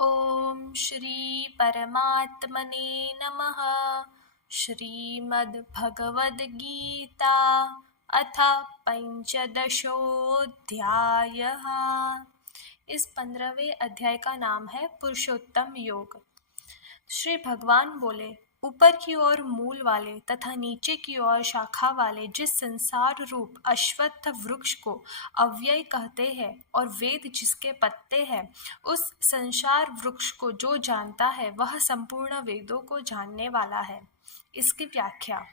ओम श्री परमात्मने नमः। श्रीमद्भगवद्गीता अथ पंचदशोऽध्यायः। इस 15वें अध्याय का नाम है पुरुषोत्तम योग। श्री भगवान बोले, ऊपर की ओर मूल वाले तथा नीचे की ओर शाखा वाले जिस संसार रूप अश्वत्थ वृक्ष को अव्यय कहते हैं और वेद जिसके पत्ते हैं, उस संसार वृक्ष को जो जानता है वह संपूर्ण वेदों को जानने वाला है। इसकी व्याख्या।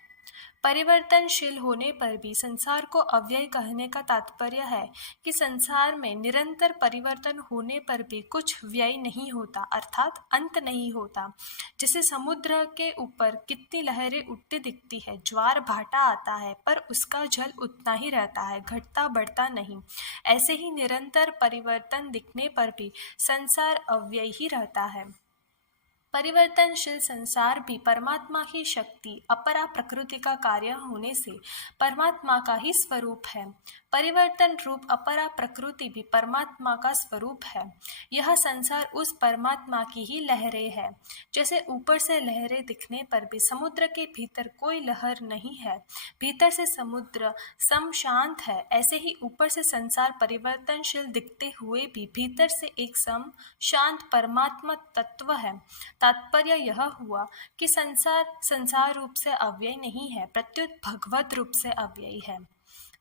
परिवर्तनशील होने पर भी संसार को अव्यय कहने का तात्पर्य है कि संसार में निरंतर परिवर्तन होने पर भी कुछ व्यय नहीं होता, अर्थात अंत नहीं होता। जैसे समुद्र के ऊपर कितनी लहरें उठती दिखती है, ज्वार भाटा आता है पर उसका जल उतना ही रहता है, घटता बढ़ता नहीं। ऐसे ही निरंतर परिवर्तन दिखने पर भी संसार अव्यय ही रहता है। परिवर्तनशील संसार भी परमात्मा की शक्ति अपरा प्रकृति का कार्य होने से परमात्मा का ही स्वरूप है। परिवर्तन रूप अपरा प्रकृति भी परमात्मा का स्वरूप है। यह संसार उस परमात्मा की ही लहरें है। जैसे ऊपर से लहरें दिखने पर भी समुद्र के भीतर कोई लहर नहीं है, भीतर से समुद्र सम शांत है, ऐसे ही ऊपर से संसार परिवर्तनशील दिखते हुए भी भीतर से एक सम शांत परमात्मा तत्व है। तात्पर्य यह हुआ कि संसार संसार रूप से अव्यय नहीं है, प्रत्युत भगवत रूप से अव्यय है।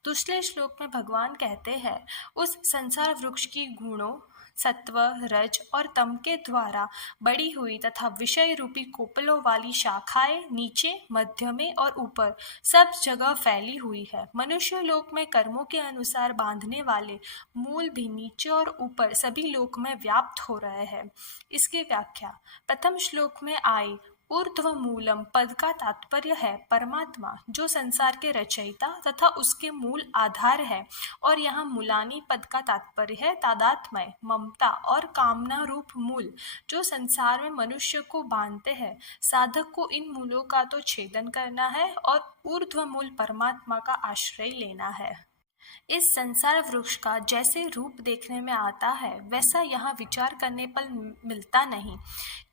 दूसरे श्लोक में भगवान कहते हैं, उस संसार वृक्ष की गुणों सत्व, रज और तम के द्वारा बड़ी हुई तथा विषय रूपी कोपलों वाली शाखाएं नीचे, मध्य में और ऊपर सब जगह फैली हुई है। मनुष्य लोक में कर्मों के अनुसार बांधने वाले मूल भी नीचे और ऊपर सभी लोक में व्याप्त हो रहे हैं। इसकी व्याख्या। प्रथम श्लोक में आए ऊर्ध्व मूलम पद का तात्पर्य है परमात्मा, जो संसार के रचयिता तथा उसके मूल आधार है, और यहाँ मूलानी पद का तात्पर्य है तादात्म्य, ममता और कामना रूप मूल, जो संसार में मनुष्य को बांधते हैं। साधक को इन मूलों का तो छेदन करना है और ऊर्ध्व मूल परमात्मा का आश्रय लेना है। इस संसार वृक्ष का जैसे रूप देखने में आता है वैसा यहाँ विचार करने पर मिलता नहीं,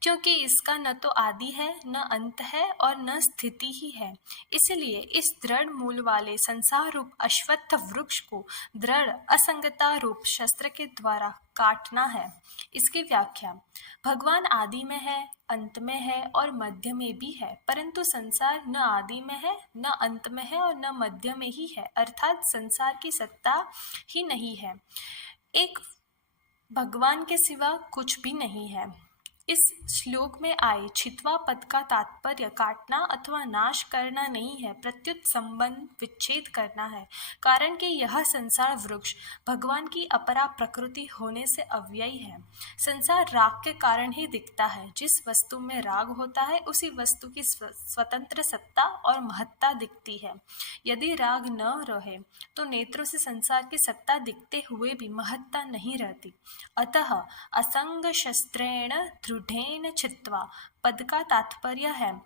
क्योंकि इसका न तो आदि है, न अंत है और न स्थिति ही है। इसलिए इस दृढ़ मूल वाले संसार रूप अश्वत्थ वृक्ष को दृढ़ असंगता रूप शस्त्र के द्वारा काटना है। इसकी व्याख्या। भगवान आदि में है, अंत में है और मध्य में भी है, परंतु संसार न आदि में है, न अंत में है और न मध्य में ही है, अर्थात संसार की सत्ता ही नहीं है। एक भगवान के सिवा कुछ भी नहीं है। इस श्लोक में आए छित्वा पद का तात्पर्य काटना अथवा नाश करना नहीं है, प्रत्युत संबंध विच्छेद करना है। कारण कि यह संसार वृक्ष भगवान की अपरा प्रकृति होने से अव्ययी है। संसार राग के कारण ही दिखता है। जिस वस्तु में राग होता है उसी वस्तु की स्वतंत्र सत्ता और महत्ता दिखती है। यदि राग न रहे तो नेत्रों से संसार की सत्ता दिखते हुए भी महत्ता नहीं रहती। अतः असंग शस्त्रेण दृढ़ेन छित्वा पद का तात्पर्य है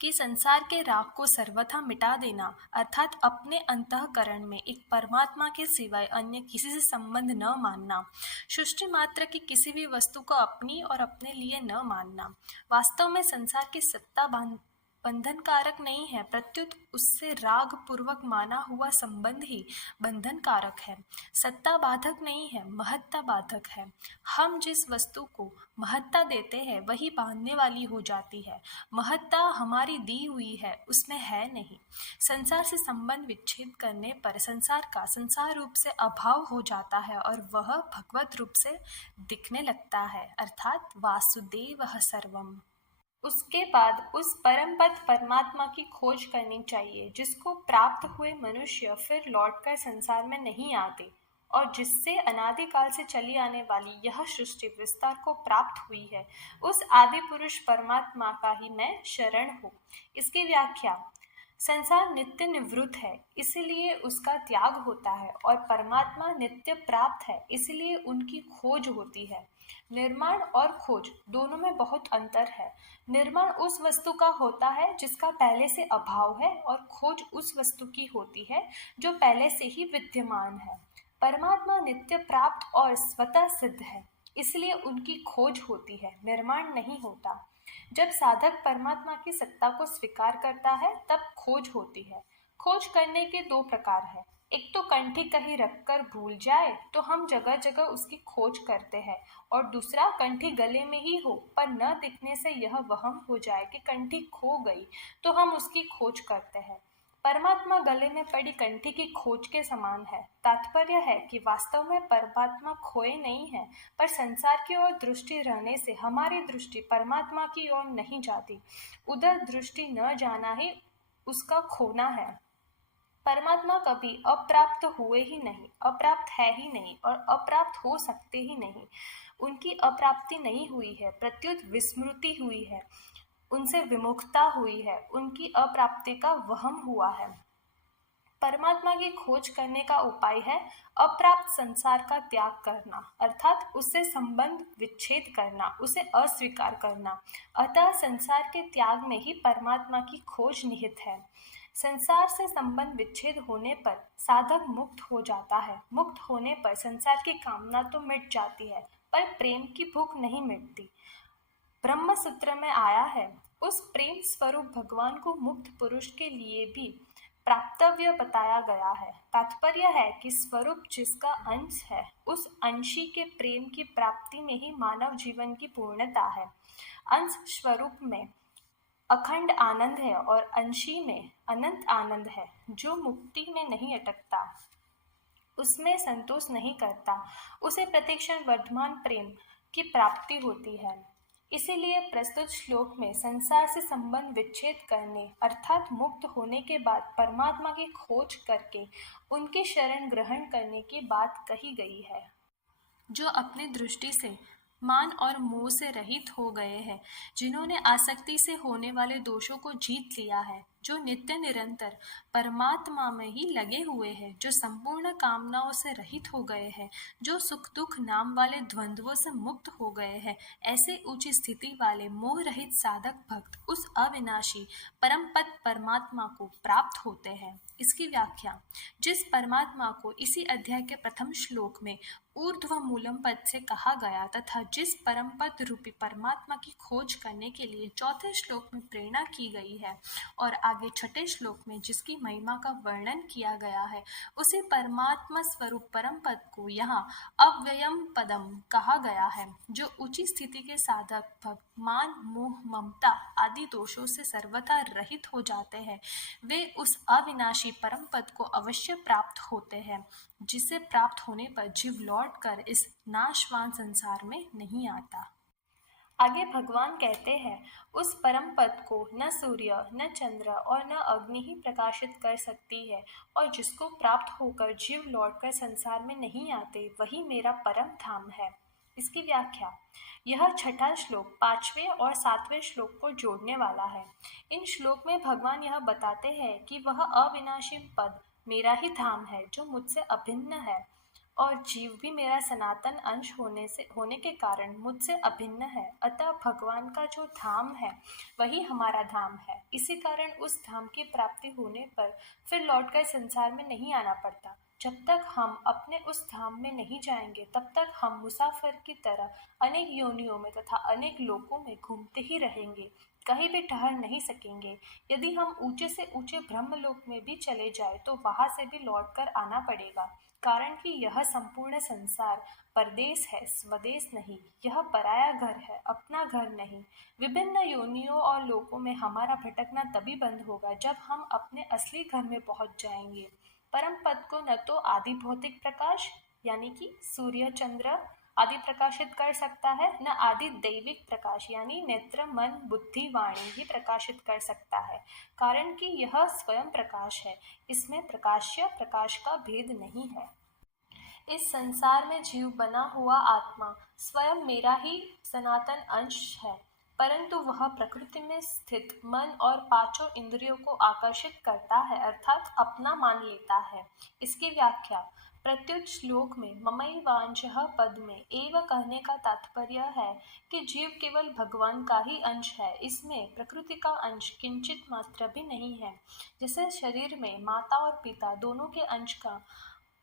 कि संसार के राग को सर्वथा मिटा देना, अर्थात अपने अंतःकरण में एक परमात्मा के सिवाय अन्य किसी से संबंध न मानना। सृष्टि मात्र की किसी भी वस्तु को अपनी और अपने लिए न मानना। वास्तव में संसार की सत्ता बंधन कारक नहीं है, प्रत्युत उससे राग पूर्वक माना हुआ संबंध ही बंधन कारक है। सत्ता बाधक नहीं है, महत्ता बाधक है। हम जिस वस्तु को महत्ता देते हैं वही बांधने वाली हो जाती है। महत्ता हमारी दी हुई है, उसमें है नहीं। संसार से संबंध विच्छेद करने पर संसार का संसार रूप से अभाव हो जाता है और वह भगवत रूप से दिखने लगता है, अर्थात वासुदेवः सर्वम्। उसके बाद उस परम पद परमात्मा की खोज करनी चाहिए, जिसको प्राप्त हुए मनुष्य फिर लौटकर संसार में नहीं आते और जिससे अनादिकाल से चली आने वाली यह सृष्टि विस्तार को प्राप्त हुई है। उस आदि पुरुष परमात्मा का ही मैं शरण हूँ। इसकी व्याख्या। संसार नित्य निवृत्त है, इसलिए उसका त्याग होता है, और परमात्मा नित्य प्राप्त है, इसलिए उनकी खोज होती है। निर्माण और खोज दोनों में बहुत अंतर है। निर्माण उस वस्तु का होता है जिसका पहले से अभाव है, और खोज उस वस्तु की होती है जो पहले से ही विद्यमान है। परमात्मा नित्य प्राप्त और स्वतः सिद्ध है। इसलिए उनकी खोज होती है, निर्माण नहीं होता। जब साधक परमात्मा की सत्ता को स्वीकार करता है तब खोज होती है। खोज करने के दो प्रकार हैं। एक तो कंठी कहीं रखकर भूल जाए तो हम जगह जगह उसकी खोज करते हैं, और दूसरा कंठी गले में ही हो पर न दिखने से यह वहम हो जाए कि कंठी खो गई तो हम उसकी खोज करते हैं। परमात्मा गले में पड़ी कंठी की खोज के समान है। तात्पर्य है कि वास्तव में परमात्मा खोए नहीं है, पर संसार की ओर दृष्टि रहने से हमारी दृष्टि परमात्मा की ओर नहीं जाती। उधर दृष्टि न जाना ही उसका खोना है। परमात्मा कभी अप्राप्त हुए ही नहीं, अप्राप्त है ही नहीं और अप्राप्त हो सकते ही नहीं। उनकी अप्राप्ति नहीं हुई है, प्रत्युत विस्मृति हुई है, उनसे विमुखता हुई है, उनकी अप्राप्ति का वहम हुआ है। परमात्मा की खोज करने का उपाय है अप्राप्त संसार का त्याग करना, अर्थात उससे संबंध विच्छेद करना, उसे अस्वीकार करना। अतः संसार के त्याग में ही परमात्मा की खोज निहित है। संसार से संबंध विच्छेद होने पर साधक मुक्त हो जाता है। मुक्त होने पर संसार की कामना तो मिट जाती है, पर प्रेम की भूख नहीं मिटती। ब्रह्म सूत्र में आया है, उस प्रेम स्वरूप भगवान को मुक्त पुरुष के लिए भी प्राप्तव्य बताया गया है। तात्पर्य है कि स्वरूप जिसका अंश है, उस अंशी के प्रेम की प्राप्ति में ही मानव जीवन की पूर्णता है। अंश स्वरूप में अखंड आनंद है और अंशी में अनंत आनंद है, जो मुक्ति में नहीं अटकता, उसमें संतोष नहीं करता, उसे प्रतिक्षण वर्धमान प्रेम की प्राप्ति होती है। इसीलिए प्रस्तुत श्लोक में संसार से संबंध विच्छेद करने अर्थात मुक्त होने के बाद परमात्मा की खोज करके उनकी शरण ग्रहण करने की बात कही गई है। जो अपनी दृष्टि से मान और मोह से रहित हो गए हैं, जिन्होंने आसक्ति से होने वाले दोषों को जीत लिया है, जो नित्य निरंतर परमात्मा में ही लगे हुए हैं, जो संपूर्ण कामनाओं से रहित हो गए हैं, जो सुख दुख नाम वाले द्वंद्वों से मुक्त हो गए हैं, ऐसे ऊंची स्थिति वाले मोह रहित साधक भक्त उस अविनाशी परम पद परमात्मा को प्राप्त होते हैं। इसकी व्याख्या, जिस परमात्मा को इसी अध्याय के प्रथम श्लोक में ऊर्ध्व मूलम पद से कहा गया तथा जिस परम पद रूपी परमात्मा की खोज करने के लिए चौथे श्लोक में प्रेरणा की गई है और आगे छठे श्लोक में जिसकी महिमा का वर्णन किया गया है, उसी परमात्मा स्वरूप परम पद को यहाँ अव्ययम पदम कहा गया है। जो ऊंची स्थिति के साधक भक्त मान मोह ममता आदि दोषों से सर्वथा रहित हो जाते हैं, वे उस अविनाशी परम पद को अवश्य प्राप्त होते हैं, जिसे प्राप्त होने पर जीव लौट कर इस नाशवान संसार में नहीं आता। आगे भगवान कहते हैं, उस परम पद को न सूर्य न चंद्र और न अग्नि ही प्रकाशित कर सकती है, और जिसको प्राप्त होकर जीव लौटकर संसार में नहीं आते, वही मेरा परम धाम है। इसकी व्याख्या, यह छठा श्लोक पांचवें और सातवें श्लोक को जोड़ने वाला है। इन श्लोक में भगवान यह बताते हैं कि वह अविनाशी पद मेरा ही धाम है, जो मुझसे अभिन्न है, और जीव भी मेरा सनातन अंश होने के कारण मुझसे अभिन्न है। अतः भगवान का जो धाम है वही हमारा धाम है। इसी कारण उस धाम की प्राप्ति होने पर फिर लौटकर संसार में नहीं आना पड़ता। जब तक हम अपने उस धाम में नहीं जाएंगे, तब तक हम मुसाफिर की तरह अनेक योनियों में तथा अनेक लोकों में घूमते ही रहेंगे, कहीं भी ठहर नहीं सकेंगे। यदि हम ऊंचे से ऊंचे ब्रह्मलोक में भी चले जाए तो वहां से भी लौटकर आना पड़ेगा, कारण कि यह संपूर्ण संसार परदेश है, स्वदेश नहीं। यह पराया घर है, अपना घर नहीं। विभिन्न योनियों और लोकों में हमारा भटकना तभी बंद होगा जब हम अपने असली घर में पहुंच जाएंगे। परम पद को न तो आदि भौतिक प्रकाश यानी कि सूर्य चंद्र आदि प्रकाशित कर सकता है, न आदि दैविक प्रकाश यानी नेत्र मन बुद्धि वाणी ही प्रकाशित कर सकता है, कारण कि यह स्वयं प्रकाश है। इसमें प्रकाश्य प्रकाश का भेद नहीं है। इस संसार में जीव बना हुआ आत्मा स्वयं मेरा ही सनातन अंश है, परंतु वह प्रकृति में स्थित मन और पांचों इंद्रियों को आकर्षित करता है, अर्थात अपना मान लेता है। इसकी व्याख्या, प्रत्युत श्लोक में ममैवांशः पद में एव कहने का तात्पर्य है कि जीव केवल भगवान का ही अंश है, इसमें प्रकृति का अंश किंचित मात्र भी नहीं है। जैसे शरीर में माता और पिता दोनों के अंश का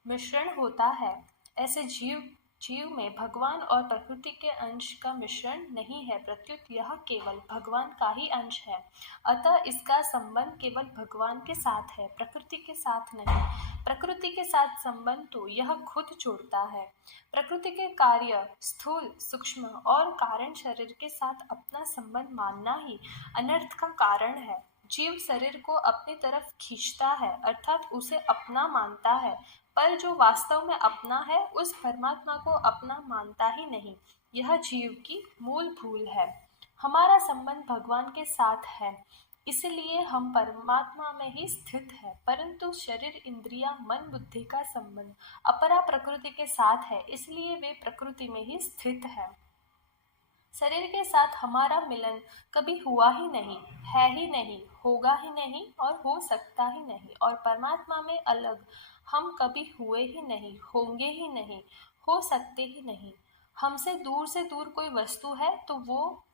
मिश्रण होता है, ऐसे जीव जीव में भगवान और प्रकृति के अंश का मिश्रण नहीं है, प्रत्युत यह केवल भगवान का ही अंश है। अतः इसका संबंध केवल भगवान के साथ है, प्रकृति के साथ नहीं। प्रकृति के साथ संबंध तो यह खुद जोड़ता है। प्रकृति के कार्य स्थूल, सूक्ष्म और कारण शरीर के साथ अपना संबंध मानना ही अनर्थ का कारण है। जीव शरीर को अपनी तरफ खींचता है, अर्थात उसे अपना मानता है, पर जो वास्तव में अपना है उस परमात्मा को अपना मानता ही नहीं। यह जीव की मूल भूल है। हमारा संबंध भगवान के साथ है, इसलिए हम परमात्मा में ही स्थित है, परंतु शरीर, इंद्रिया, मन, बुद्धि का संबंध अपरा प्रकृति के साथ है, इसलिए वे प्रकृति में ही स्थित है। शरीर के साथ हमारा मिलन कभी हुआ ही नहीं, है ही नहीं, होगा ही नहीं और हो सकता ही नहीं। और परमात्मा में अलग हम कभी हुए ही नहीं, होंगे ही नहीं, हो सकते ही नहीं। हमसे दूर से दूर कोई वस्तु है तो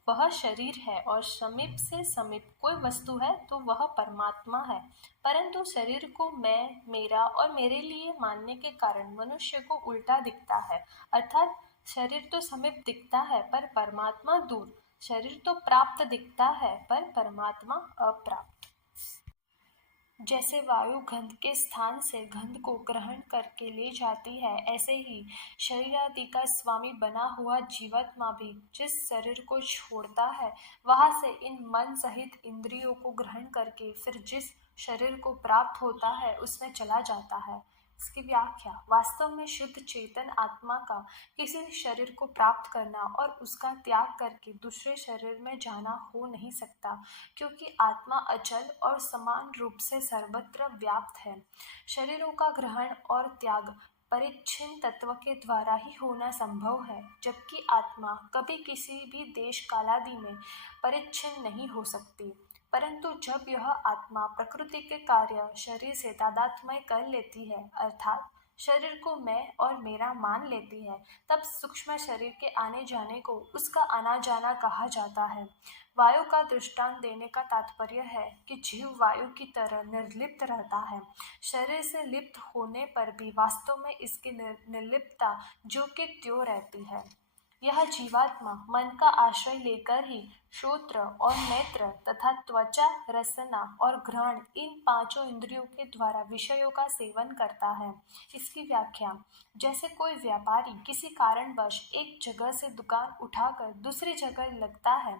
वह शरीर है, और समीप से समीप कोई वस्तु है तो वह परमात्मा है। परंतु शरीर को मैं, मेरा और मेरे लिए मानने के कारण मनुष्य को उल्टा दिखता है, अर्थात शरीर तो समीप दिखता है पर परमात्मा दूर, शरीर तो प्राप्त दिखता है पर परमात्मा अप्राप्त। जैसे वायु गंध के स्थान से गंध को ग्रहण करके ले जाती है, ऐसे ही शरीर आदि का स्वामी बना हुआ जीवात्मा भी जिस शरीर को छोड़ता है, वहां से इन मन सहित इंद्रियों को ग्रहण करके फिर जिस शरीर को प्राप्त होता है उसमें चला जाता है। इसकी व्याख्या, वास्तव में शुद्ध चेतन आत्मा का किसी शरीर को प्राप्त करना और उसका त्याग करके दूसरे शरीर में जाना हो नहीं सकता, क्योंकि आत्मा अचल और समान रूप से सर्वत्र व्याप्त है। शरीरों का ग्रहण और त्याग परिच्छिन्न तत्व के द्वारा ही होना संभव है, जबकि आत्मा कभी किसी भी देश कालादि में परिच्छिन्न नहीं हो सकती। परंतु जब यह आत्मा प्रकृति के कार्य शरीर से तादात्म्य कर लेती है, अर्थात शरीर को मैं और मेरा मान लेती है, तब सूक्ष्म शरीर के आने जाने को उसका आना जाना कहा जाता है। वायु का दृष्टांत देने का तात्पर्य है कि जीव वायु की तरह निर्लिप्त रहता है। शरीर से लिप्त होने पर भी वास्तव में इसकी निर्लिप्तता जो कि त्यों रहती है। यह जीवात्मा मन का आश्रय लेकर ही श्रोत्र और नेत्र तथा त्वचा, रसना और घ्राण, इन पांचों इंद्रियों के द्वारा विषयों का सेवन करता है। इसकी व्याख्या, जैसे कोई व्यापारी किसी कारणवश एक जगह से दुकान उठाकर दूसरी जगह लगता है,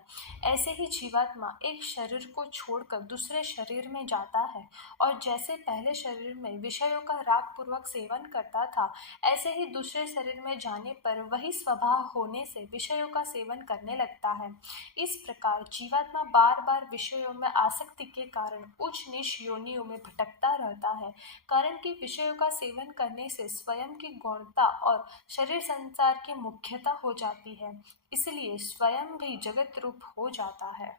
ऐसे ही जीवात्मा एक शरीर को छोड़कर दूसरे शरीर में जाता है, और जैसे पहले शरीर में विषयों का राग पूर्वक सेवन करता था, ऐसे ही दूसरे शरीर में जाने पर वही स्वभाव होने से विषयों का सेवन करने लगता है। इस प्रकार जीवात्मा बार बार विषयों में आसक्ति के कारण उच्च नीच योनियों में भटकता रहता है, कारण कि विषयों का सेवन करने से स्वयं की गौणता और शरीर संसार की मुख्यता हो जाती है, इसलिए स्वयं भी जगत रूप हो जाता है।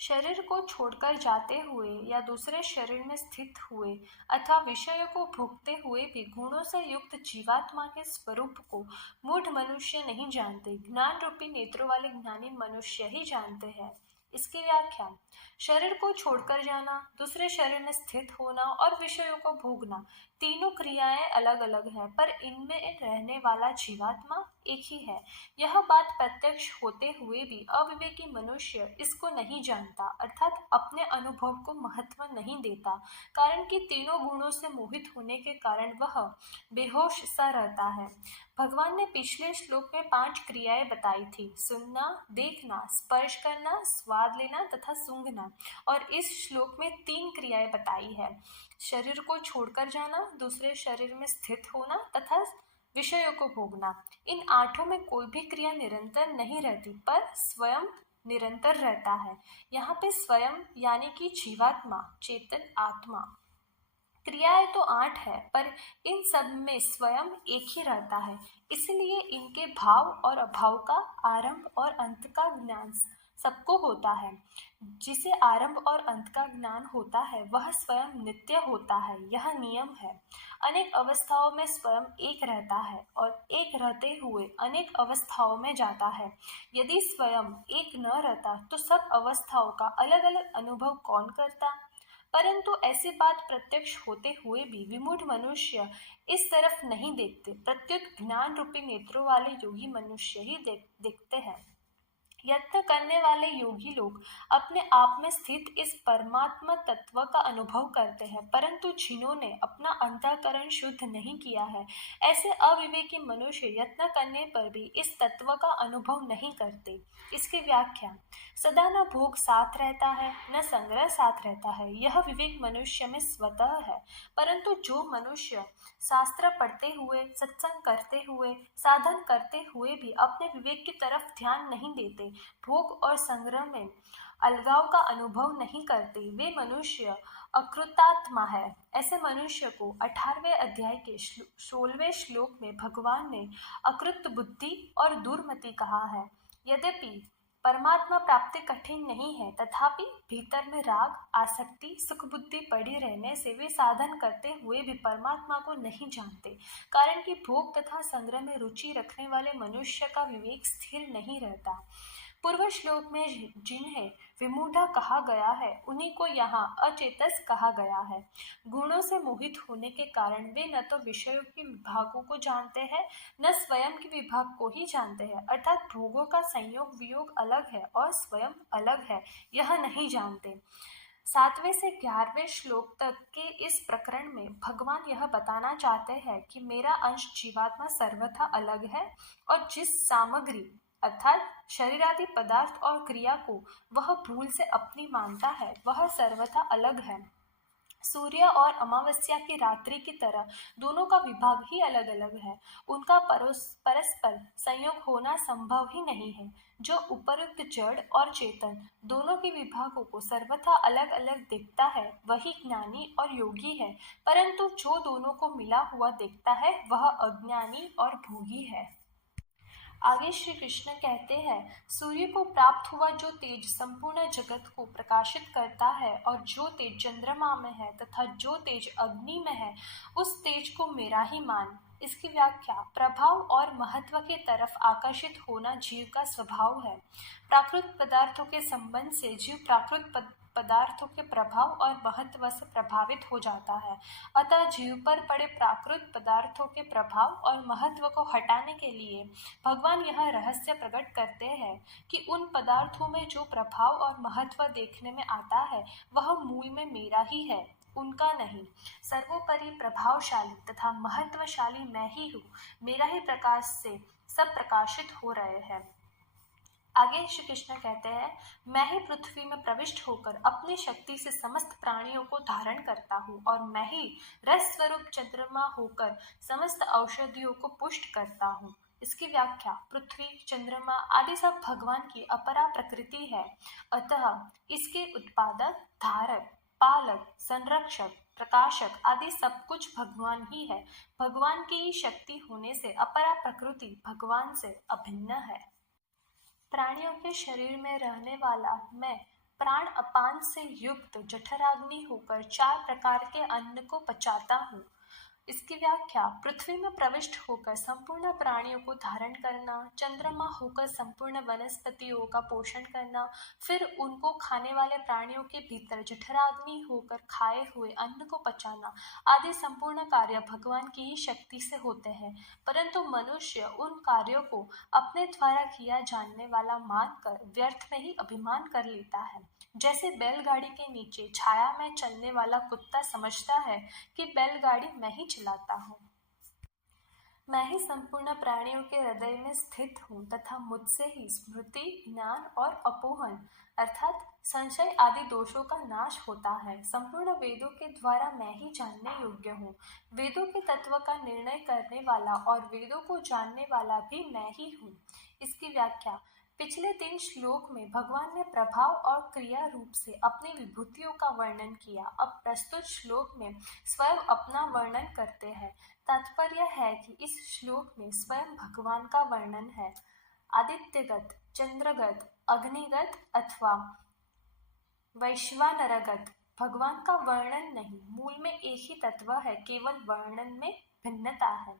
शरीर को छोड़कर जाते हुए या दूसरे शरीर में स्थित हुए अथवा विषयों को भोगते हुए भी गुणों से युक्त जीवात्मा के स्वरूप को मूढ़ मनुष्य नहीं जानते, ज्ञान रूपी नेत्रों वाले ज्ञानी मनुष्य ही जानते हैं। इसकी व्याख्या, शरीर को छोड़कर जाना, दूसरे शरीर में स्थित होना और विषयों को भोगना, तीनों क्रियाएं अलग अलग हैं, पर इनमें रहने वाला जीवात्मा एक ही है। यह बात प्रत्यक्ष होते हुए भी अविवेकी मनुष्य इसको नहीं जानता, अर्थात अपने अनुभव को महत्व नहीं देता, कारण कि तीनों गुणों से मोहित होने के कारण वह बेहोश सा रहता है। भगवान ने पिछले श्लोक में 5 क्रियाएं बताई थी, सुनना, देखना, स्पर्श करना, स्वाद लेना तथा सूंघना, और इस श्लोक में 3 क्रियाएं बताई है, शरीर को छोड़कर जाना, दूसरे शरीर में स्थित होना तथा विषयों को भोगना। इन 8 में कोई भी क्रिया निरंतर नहीं रहती, पर स्वयं निरंतर रहता है। यहाँ पे स्वयं यानी कि जीवात्मा, चेतन आत्मा। क्रियाएं तो 8 है, पर इन सब में स्वयं एक ही रहता है, इसलिए इनके भाव और अभाव का, आरंभ और अंत का ज्ञान सबको होता है। जिसे आरंभ और अंत का ज्ञान होता है वह स्वयं नित्य होता है, यह नियम है। अनेक अवस्थाओं में स्वयं एक रहता है और एक रहते हुए अनेक अवस्थाओं में जाता है। यदि स्वयं एक न रहता तो सब अवस्थाओं का अलग अलग अनुभव कौन करता? परंतु ऐसी बात प्रत्यक्ष होते हुए भी विमूढ़ मनुष्य इस तरफ नहीं देखते, प्रत्युत ज्ञान रूपी नेत्रों वाले योगी मनुष्य ही देखते हैं। यत्न करने वाले योगी लोग अपने आप में स्थित इस परमात्मा तत्व का अनुभव करते हैं, परंतु जिन्होंने अपना अंतःकरण शुद्ध नहीं किया है, ऐसे अविवेकी मनुष्य यत्न करने पर भी इस तत्व का अनुभव नहीं करते। इसकी व्याख्या: सदा न भोग साथ रहता है, न संग्रह साथ रहता है, यह विवेक मनुष्य में स्वतः है। परंतु जो मनुष्य शास्त्र पढ़ते हुए, सत्संग करते हुए, साधन करते हुए भी अपने विवेक की तरफ ध्यान नहीं देते, भोग और संग्रह में अलगाव का अनुभव नहीं करते, वे मनुष्य अकृतात्मा है। ऐसे मनुष्य को 18वें अध्याय के 16वें श्लोक में भगवान ने अकृत बुद्धि और दुर्मति कहा है। यद्यपि परमात्मा प्राप्ति कठिन नहीं है, तथापि भीतर में राग, आसक्ति, सुख बुद्धि पड़ी रहने से वे साधन करते हुए भी परमात्मा को नहीं जानते, कारण कि भोग तथा संग्रह में रुचि रखने वाले मनुष्य का विवेक स्थिर नहीं रहता। पूर्व श्लोक में जिन्हें विमूढ़ कहा गया है, उन्हीं को यहाँ अचेतस कहा गया है। गुणों से मोहित होने के कारण वे न तो विषयों के विभागों को जानते हैं, न स्वयं के विभाग को ही जानते हैं, अर्थात भोगों का संयोग वियोग अलग है और स्वयं अलग है, यह नहीं जानते। 7वें से 11वें श्लोक तक के इस प्रकरण में भगवान यह बताना चाहते हैं कि मेरा अंश जीवात्मा सर्वथा अलग है, और जिस सामग्री अर्थात शरीर आदि पदार्थ और क्रिया को वह भूल से अपनी मानता है, वह सर्वथा अलग है। सूर्य और अमावस्या की रात्रि की तरह दोनों का विभाग ही अलग अलग है, उनका परस्पर संयोग होना संभव ही नहीं है। जो उपयुक्त जड़ और चेतन दोनों के विभागों को सर्वथा अलग अलग देखता है, वही ज्ञानी और योगी है, परंतु जो दोनों को मिला हुआ देखता है, वह अज्ञानी और भोगी है। आगे श्री कृष्ण कहते हैं, सूर्य को प्राप्त हुआ जो तेज संपूर्ण जगत को प्रकाशित करता है, और जो तेज चंद्रमा में है तथा जो तेज अग्नि में है, उस तेज को मेरा ही मान। इसकी व्याख्या: प्रभाव और महत्व के तरफ आकर्षित होना जीव का स्वभाव है। प्राकृत पदार्थों के संबंध से जीव प्राकृत पदार्थों के प्रभाव और महत्व से प्रभावित हो जाता है, अतः जीव पर पड़े प्राकृत पदार्थों के प्रभाव और महत्व को हटाने के लिए भगवान यह रहस्य प्रकट करते हैं कि उन पदार्थों में जो प्रभाव और महत्व देखने में आता है, वह मूल में मेरा ही है, उनका नहीं। सर्वोपरि प्रभावशाली तथा महत्वशाली मैं ही हूँ, मेरा ही प्रकाश से सब प्रकाशित हो रहे हैं। आगे श्री कृष्ण कहते हैं, मैं ही पृथ्वी में प्रविष्ट होकर अपनी शक्ति से समस्त प्राणियों को धारण करता हूँ, और मैं ही रस स्वरूप चंद्रमा होकर समस्त औषधियों को पुष्ट करता हूँ। इसकी व्याख्या: पृथ्वी, चंद्रमा आदि सब भगवान की अपरा प्रकृति है, अतः इसके उत्पादक, धारक, पालक, संरक्षक, प्रकाशक आदि सब कुछ भगवान ही है। भगवान की ही शक्ति होने से अपरा प्रकृति भगवान से अभिन्न है। प्राणियों के शरीर में रहने वाला मैं प्राण अपान से युक्त जठराग्नि होकर 4 प्रकार के अन्न को पचाता हूँ। इसकी व्याख्या: पृथ्वी में प्रविष्ट होकर संपूर्ण प्राणियों को धारण करना, चंद्रमा होकर संपूर्ण वनस्पतियों का पोषण करना, फिर उनको खाने वाले प्राणियों के भीतर जठराग्नि होकर खाए हुए अन्न को पचाना आदि संपूर्ण कार्य भगवान की ही शक्ति से होते हैं, परंतु मनुष्य उन कार्यों को अपने द्वारा किया जाने वाला मानकर व्यर्थ में ही अभिमान कर लेता है। जैसे बैलगाड़ी के नीचे छाया में चलने वाला कुत्ता समझता है कि बैलगाड़ी मैं ही चलाता हूँ। मैं ही संपूर्ण प्राणियों के हृदय में स्थित हूँ तथा मुझसे ही स्मृति, ज्ञान और अपोहन अर्थात संशय आदि दोषों का नाश होता है। संपूर्ण वेदों के द्वारा मैं ही जानने योग्य हूँ। वेदों के तत्व का निर्णय करने वाला और वेदों को जानने वाला भी मैं ही हूँ। इसकी व्याख्या: पिछले 3 श्लोक में भगवान ने प्रभाव और क्रिया रूप से अपनी विभूतियों का वर्णन किया। अब प्रस्तुत श्लोक में स्वयं अपना वर्णन करते हैं। तात्पर्य है कि इस श्लोक में स्वयं भगवान का वर्णन है। आदित्यगत, चंद्रगत, अग्निगत अथवा वैश्वानरगत भगवान का वर्णन नहीं, मूल में एक ही तत्व है, केवल वर्णन में भिन्नता है।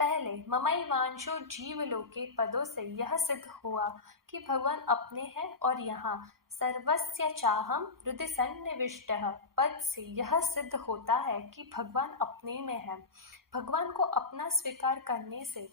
पहले ममैवांशो जीवलोके पदों से यह सिद्ध हुआ कि भगवान अपने हैं और यहाँ सर्वस्य चाहम हृदय सन्निविष्टः पद से यह सिद्ध होता है कि भगवान अपने में है। भगवान को अपना स्वीकार करने से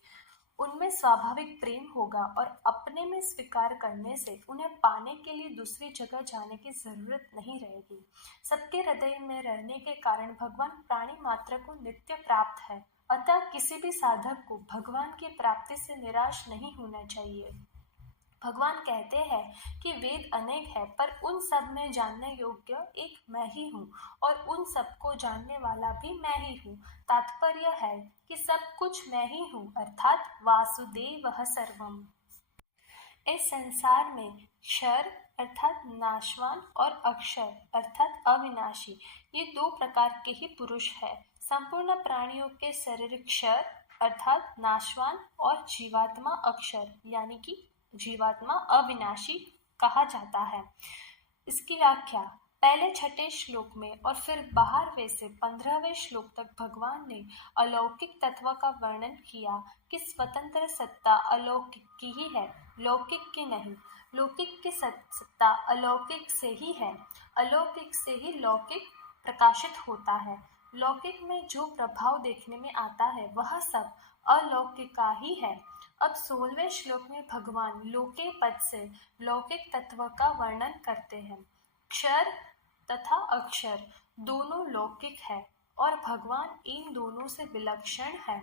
उनमें स्वाभाविक प्रेम होगा और अपने में स्वीकार करने से उन्हें पाने के लिए दूसरी जगह जाने की जरूरत नहीं रहेगी। सबके हृदय में रहने के कारण भगवान प्राणी मात्र को नित्य प्राप्त है। अतः किसी भी साधक को भगवान की प्राप्ति से निराश नहीं होना चाहिए। भगवान कहते हैं कि वेद अनेक है पर उन सब में जानने योग्य एक मैं ही हूँ और उन सबको जानने वाला भी मैं ही हूँ। तात्पर्य है कि सब कुछ मैं ही हूँ अर्थात वासुदेवः सर्वम। इस संसार में क्षर अर्थात नाशवान और अक्षर अर्थात अविनाशी ये दो प्रकार के ही पुरुष है। संपूर्ण प्राणियों के शरीर क्षर अर्थात नाशवान और जीवात्मा अक्षर यानी कि जीवात्मा अविनाशी कहा जाता है। इसकी व्याख्या पहले 6ठे श्लोक में और फिर 12वें से 15वें श्लोक तक भगवान ने अलौकिक तत्व का वर्णन किया कि स्वतंत्र सत्ता अलौकिक की ही है, लौकिक की नहीं। लौकिक की सत्ता अलौकिक से ही है, अलौकिक से ही लौकिक प्रकाशित होता है। लौकिक में जो प्रभाव देखने में आता है वह सब अलौकिक का ही है। अब 16वें श्लोक में भगवान लोके पद से लौकिक तत्व का वर्णन करते हैं। क्षर तथा अक्षर दोनों लौकिक है और भगवान इन दोनों से विलक्षण है।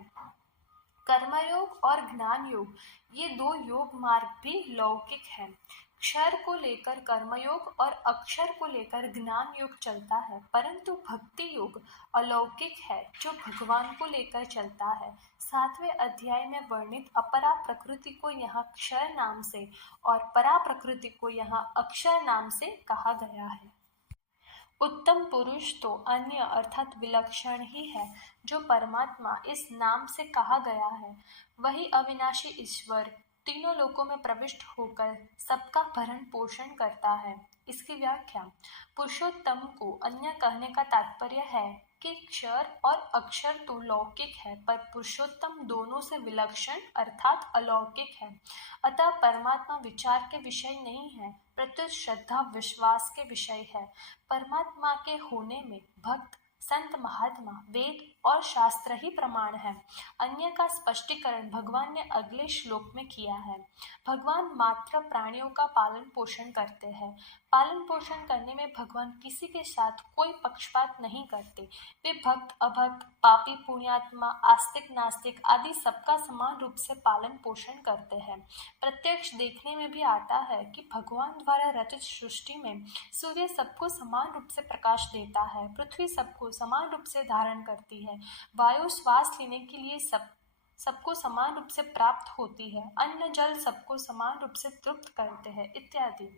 कर्मयोग और ज्ञान योग ये दो योग मार्ग भी लौकिक है। क्षर को लेकर कर्मयोग और अक्षर को लेकर ज्ञान योग चलता है, परंतु भक्ति योग अलौकिक है जो भगवान को लेकर चलता है। 7वें अध्याय में वर्णित अपरा प्रकृति को यहाँ क्षर नाम से और परा प्रकृति को यहाँ अक्षर नाम से कहा गया है। उत्तम पुरुष तो अन्य अर्थात विलक्षण ही है। जो परमात्मा इस नाम से कहा गया है वही अविनाशी ईश्वर तीनों लोकों में प्रविष्ट होकर सबका भरण पोषण करता है। इसकी व्याख्या पुरुषोत्तम को अन्य कहने का तात्पर्य है कि क्षर और अक्षर तो लौकिक है पर पुरुषोत्तम दोनों से विलक्षण अर्थात अलौकिक है। अतः परमात्मा विचार के विषय नहीं है, प्रत्युत श्रद्धा विश्वास के विषय है। परमात्मा के होने में भक्त संत महात्मा वेद और शास्त्र ही प्रमाण है। अन्य का स्पष्टीकरण भगवान ने अगले श्लोक में किया है। भगवान मात्र प्राणियों का पालन पोषण करते हैं। पालन पोषण करने में भगवान किसी के साथ कोई पक्षपात नहीं करते। वे भक्त अभक्त पापी पुण्यात्मा आस्तिक नास्तिक आदि सबका समान रूप से पालन पोषण करते हैं। प्रत्यक्ष देखने में भी आता है कि भगवान द्वारा रचित सृष्टि में सूर्य सबको समान रूप से प्रकाश देता है, पृथ्वी सबको समान रूप से धारण करती है, वायु श्वास लेने के लिए सबको समान रूप से प्राप्त होती है, अन्न जल सबको समान रूप से तृप्त करते हैं इत्यादि।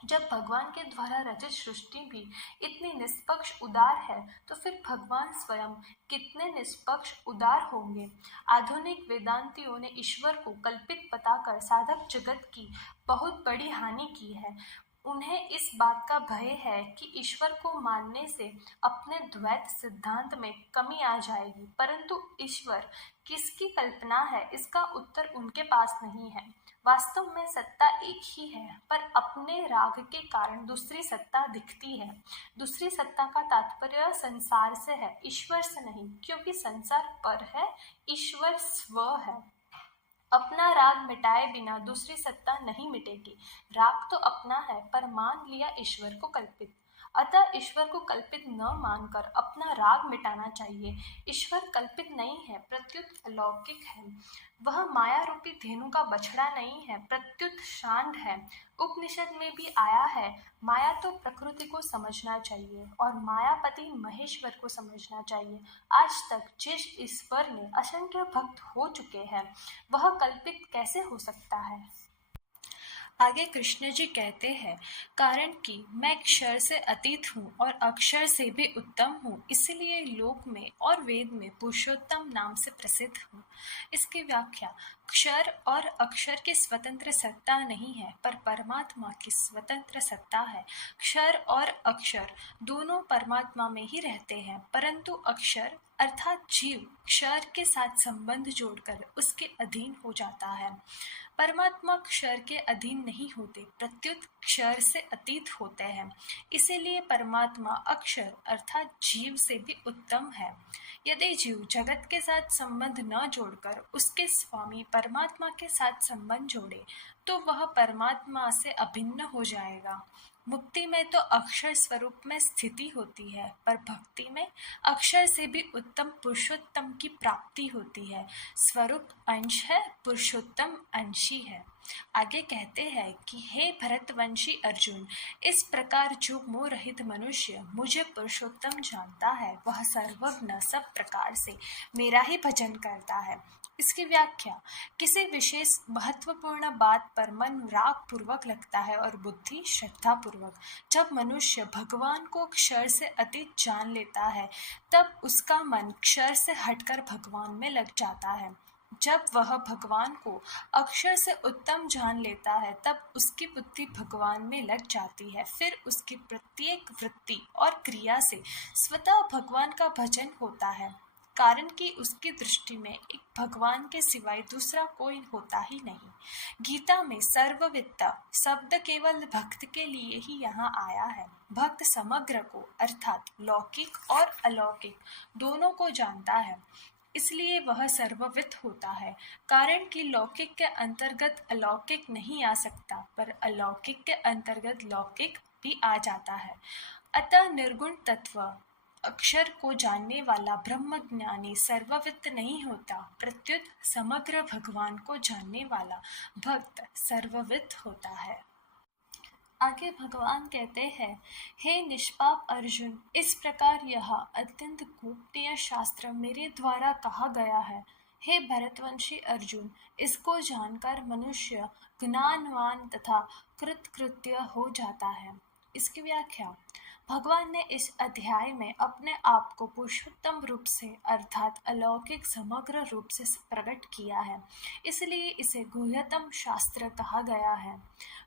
जब भगवान के द्वारा रचित सृष्टि भी इतनी निष्पक्ष उदार है तो फिर भगवान स्वयं कितने निष्पक्ष उदार होंगे। आधुनिक वेदांतियों ने ईश्वर को कल्पित बताकर साधक जगत की बहुत बड़ी हानि की है। उन्हें इस बात का भय है कि ईश्वर को मानने से अपने द्वैत सिद्धांत में कमी आ जाएगी, परंतु ईश्वर किसकी कल्पना है इसका उत्तर उनके पास नहीं है। वास्तव में सत्ता एक ही है पर अपने राग के कारण दूसरी सत्ता दिखती है। दूसरी सत्ता का तात्पर्य संसार से है, ईश्वर से नहीं, क्योंकि संसार पर है, ईश्वर स्व है। अपना राग मिटाए बिना दूसरी सत्ता नहीं मिटेगी। राग तो अपना है पर मान लिया ईश्वर को कल्पित। अतः ईश्वर को कल्पित न मानकर अपना राग मिटाना चाहिए। ईश्वर कल्पित नहीं है, प्रत्युत अलौकिक है। वह माया रूपी धेनु का बछड़ा नहीं है, प्रत्युत शांत है। उपनिषद में भी आया है, माया तो प्रकृति को समझना चाहिए और मायापति महेश्वर को समझना चाहिए। आज तक जिस ईश्वर ने असंख्य भक्त हो चुके हैं वह कल्पित कैसे हो सकता है। आगे कृष्ण जी कहते हैं, कारण कि मैं क्षर से अतीत हूँ और अक्षर से भी उत्तम हूँ, इसलिए लोक में और वेद में पुरुषोत्तम नाम से प्रसिद्ध हूँ। इसकी व्याख्या क्षर और अक्षर की स्वतंत्र सत्ता नहीं है पर परमात्मा की स्वतंत्र सत्ता है। क्षर और अक्षर दोनों परमात्मा में ही रहते हैं, परंतु अक्षर अर्थात जीव क्षर के साथ संबंध जोड़कर उसके अधीन हो जाता है। परमात्मा क्षर के अधीन नहीं होते, प्रत्युत क्षर से अतीत होते हैं। इसीलिए परमात्मा अक्षर अर्थात जीव से भी उत्तम है। यदि जीव जगत के साथ संबंध न जोड़कर उसके स्वामी परमात्मा के साथ संबंध जोड़े तो वह परमात्मा से अभिन्न हो जाएगा। मुक्ति में तो अक्षर स्वरूप में स्थिति होती है, पर भक्ति में अक्षर से भी उत्तम पुरुषोत्तम की प्राप्ति होती है। स्वरूप अंश है, पुरुषोत्तम अंशी है। आगे कहते हैं कि हे भरतवंशी अर्जुन, इस प्रकार जो मोह रहित मनुष्य मुझे पुरुषोत्तम जानता है वह सर्वज्ञ सब प्रकार से मेरा ही भजन करता है। इसकी व्याख्या, किसी विशेष महत्वपूर्ण बात पर मन राग पूर्वक लगता है और बुद्धि श्रद्धा पूर्वक। जब मनुष्य भगवान को क्षर से अतीत जान लेता है तब उसका मन क्षर से हटकर भगवान में लग जाता है। जब वह भगवान को अक्षर से उत्तम जान लेता है तब उसकी बुद्धि भगवान में लग जाती है। फिर उसकी प्रत्येक वृत्ति और क्रिया से स्वतः भगवान का भजन होता है, कारण कि उसकी दृष्टि में एक भगवान के सिवाय दूसरा कोई होता ही नहीं। गीता में सर्ववित्ता शब्द केवल भक्त के लिए ही यहाँ आया है। भक्त समग्र को अर्थात लौकिक और अलौकिक दोनों को जानता है, इसलिए वह सर्वविद होता है। कारण कि लौकिक के अंतर्गत अलौकिक नहीं आ सकता, पर अलौकिक के अंतर्गत लौकिक भी आ जाता है। अतः निर्गुण तत्व अक्षर को जानने वाला ब्रह्मज्ञानी सर्वविद नहीं होता, प्रत्युत समग्र भगवान को जानने वाला भक्त सर्वविद होता है। आगे भगवान कहते हैं, हे निष्पाप अर्जुन, इस प्रकार यह अत्यंत गोपनीय शास्त्र मेरे द्वारा कहा गया है। हे भरतवंशी अर्जुन, इसको जानकर मनुष्य ज्ञानवान तथा कृतकृत्य हो जाता है। इसकी व्याख्या, भगवान ने इस अध्याय में अपने आप को पुरुषोत्तम रूप से अर्थात अलौकिक समग्र रूप से प्रकट किया है, इसलिए इसे गुह्यतम शास्त्र कहा गया है।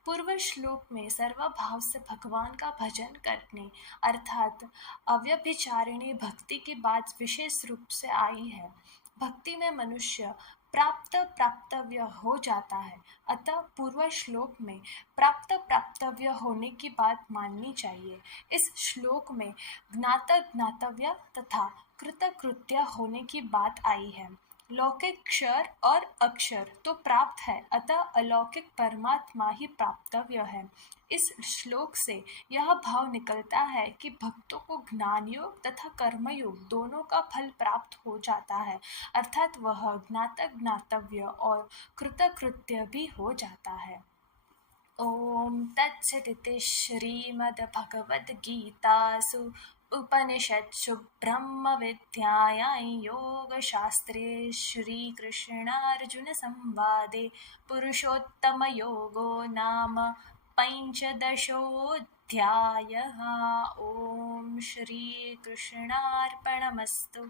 पूर्व श्लोक में सर्वभाव से भगवान का भजन करने अर्थात अव्यभिचारिणी भक्ति की बात विशेष रूप से आई है। भक्ति में मनुष्य प्राप्तव्य हो जाता है, अतः पूर्व श्लोक में प्राप्तव्य होने की बात माननी चाहिए। इस श्लोक में ज्ञातव्य तथा कृतकृत्य होने की बात आई है। लौकिक क्षर और अक्षर तो प्राप्त है, अतः अलौकिक परमात्मा ही प्राप्तव्य है। इस श्लोक से यह भाव निकलता है कि भक्तों को ज्ञान योग तथा कर्मयोग दोनों का फल प्राप्त हो जाता है, अर्थात वह ज्ञातव्य और कृतकृत्य भी हो जाता है। ओम तत्सदिति श्रीमद्भगवद्गीतासु उपनिषत्सु ब्रह्मविद्यायां योगशास्त्रे श्रीकृष्णार्जुनसंवादे पुरुषोत्तमयोगो नाम पञ्चदशोऽध्यायः। ओम श्रीकृष्णार्पणमस्तु।